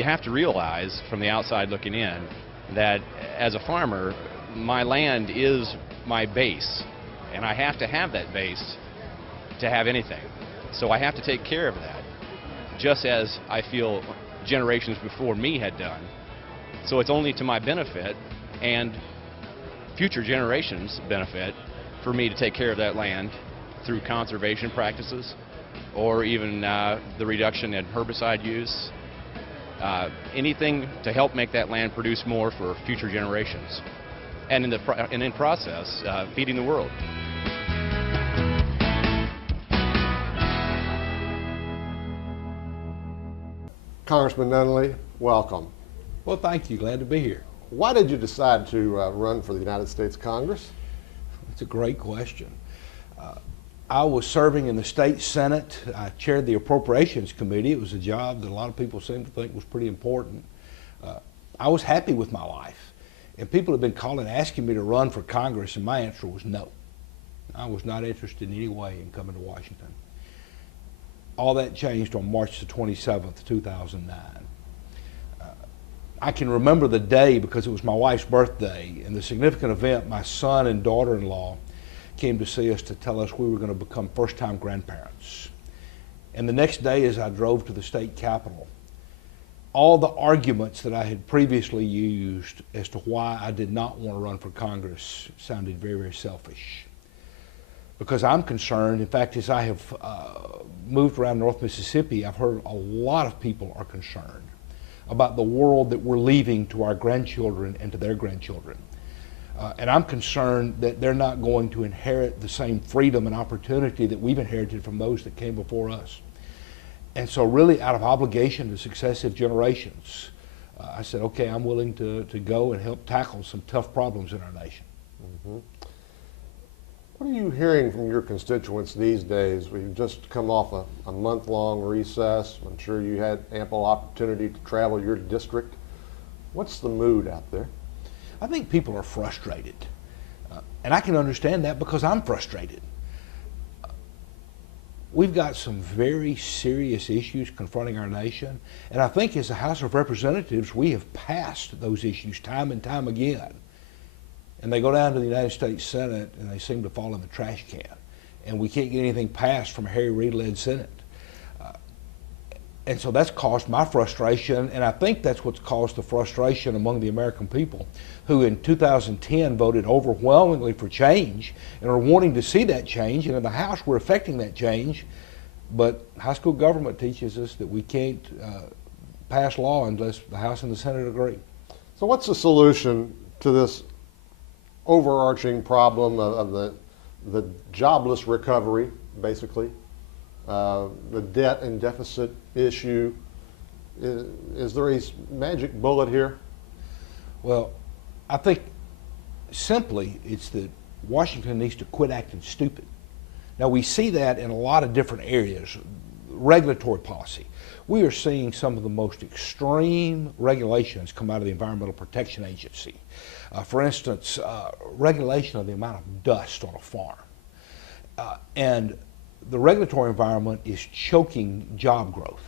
you have to realize from the outside looking in that as a farmer, my land is my base, and I have to have that base to have anything. So I have to take care of that, just as I feel generations before me had done. So it's only to my benefit and future generations' benefit for me to take care of that land through conservation practices, or even the reduction in herbicide use, anything to help make that land produce more for future generations, and in process, feeding the world. Congressman Nunnelee, welcome. Well, thank you. Glad to be here. Why did you decide to run for the United States Congress? It's a great question. I was serving in the state Senate. I chaired the Appropriations Committee. It was a job that a lot of people seem to think was pretty important. I was happy with my life. And people have been calling asking me to run for Congress, and my answer was no. I was not interested in any way in coming to Washington. All that changed on March the 27th, 2009. I can remember the day because it was my wife's birthday, and the significant event, my son and daughter-in-law came to see us to tell us we were going to become first-time grandparents. And the next day, as I drove to the state capitol, all the arguments that I had previously used as to why I did not want to run for Congress sounded very, very selfish. Because I'm concerned, in fact, as I have moved around North Mississippi, I've heard a lot of people are concerned about the world that we're leaving to our grandchildren and to their grandchildren. And I'm concerned that they're not going to inherit the same freedom and opportunity that we've inherited from those that came before us. And so really out of obligation to successive generations, I said, okay, I'm willing to go and help tackle some tough problems in our nation. Mm-hmm. What are you hearing from your constituents these days? We've just come off a month-long recess. I'm sure you had ample opportunity to travel your district. What's the mood out there? I think people are frustrated. And I can understand that because I'm frustrated. We've got some very serious issues confronting our nation. And I think as the House of Representatives, we have passed those issues time and time again. And they go down to the United States Senate and they seem to fall in the trash can. And we can't get anything passed from a Harry Reid-led Senate. And so that's caused my frustration, and I think that's what's caused the frustration among the American people who in 2010 voted overwhelmingly for change and are wanting to see that change. And in the House, we're affecting that change. But high school government teaches us that we can't pass law unless the House and the Senate agree. So what's the solution to this overarching problem of the jobless recovery, basically? The debt and deficit issue. Is there a magic bullet here? Well, I think simply it's that Washington needs to quit acting stupid. Now we see that in a lot of different areas. Regulatory policy. We are seeing some of the most extreme regulations come out of the Environmental Protection Agency. For instance, regulation of the amount of dust on a farm. And the regulatory environment is choking job growth.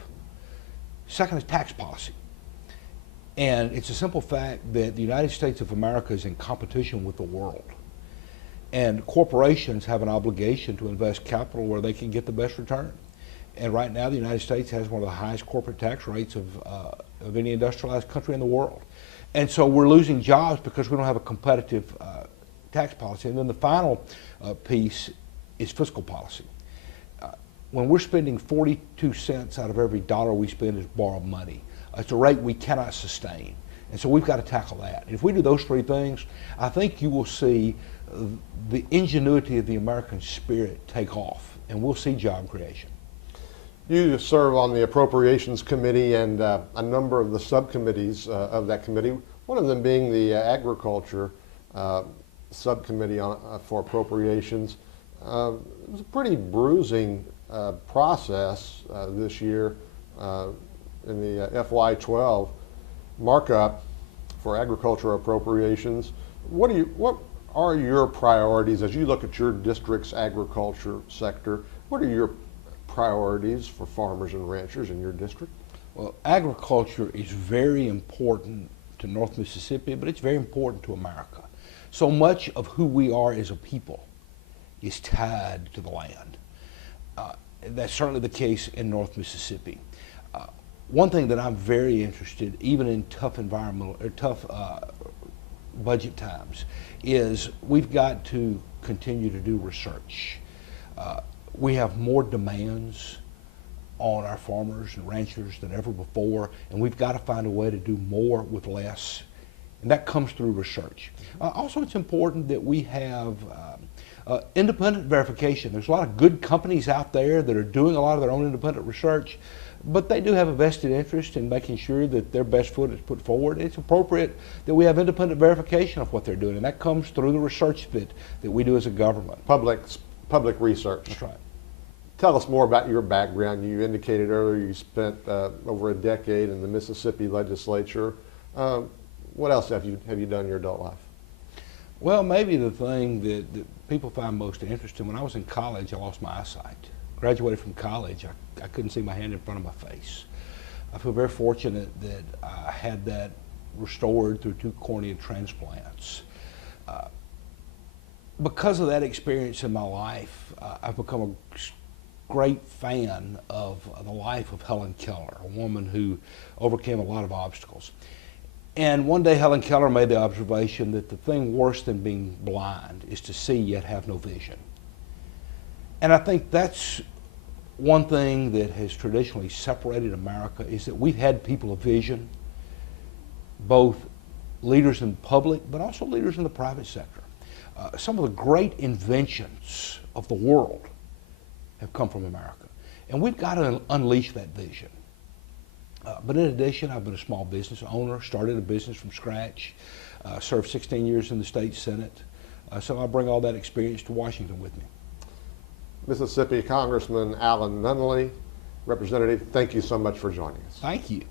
Second is tax policy. And it's a simple fact that the United States of America is in competition with the world. And corporations have an obligation to invest capital where they can get the best return. And right now the United States has one of the highest corporate tax rates of any industrialized country in the world. And so we're losing jobs because we don't have a competitive tax policy. And then the final piece is fiscal policy. When we're spending 42 cents out of every dollar we spend is borrowed money, it's a rate we cannot sustain. And so we've got to tackle that. And if we do those three things, I think you will see the ingenuity of the American spirit take off, and we'll see job creation. You serve on the Appropriations Committee and a number of the subcommittees of that committee, one of them being the Agriculture Subcommittee for Appropriations. It was a pretty bruising process this year in the FY12 markup for agriculture appropriations. What are your priorities as you look at your district's agriculture sector? What are your priorities for farmers and ranchers in your district? Well, agriculture is very important to North Mississippi, but it's very important to America. So much of who we are as a people is tied to the land. That's certainly the case in North Mississippi. One thing that I'm very interested, even in tough budget times, is we've got to continue to do research. We have more demands on our farmers and ranchers than ever before, and we've got to find a way to do more with less, and that comes through research. Also, it's important that we have independent verification. There's a lot of good companies out there that are doing a lot of their own independent research, but they do have a vested interest in making sure that their best foot is put forward. It's appropriate that we have independent verification of what they're doing, and that comes through the research that we do as a government. Public research. That's right. Tell us more about your background. You indicated earlier you spent over a decade in the Mississippi legislature. What else have you done in your adult life? Well, maybe the thing that people find most interesting, when I was in college, I lost my eyesight. Graduated from college, I couldn't see my hand in front of my face. I feel very fortunate that I had that restored through 2 cornea transplants. Because of that experience in my life, I've become a great fan of the life of Helen Keller, a woman who overcame a lot of obstacles. And one day Helen Keller made the observation that the thing worse than being blind is to see yet have no vision. And I think that's one thing that has traditionally separated America, is that we've had people of vision, both leaders in the public, but also leaders in the private sector. Some of the great inventions of the world have come from America. And we've got to unleash that vision. But in addition, I've been a small business owner, started a business from scratch, served 16 years in the state Senate. So I bring all that experience to Washington with me. Mississippi Congressman Alan Nunnelee, Representative, thank you so much for joining us. Thank you.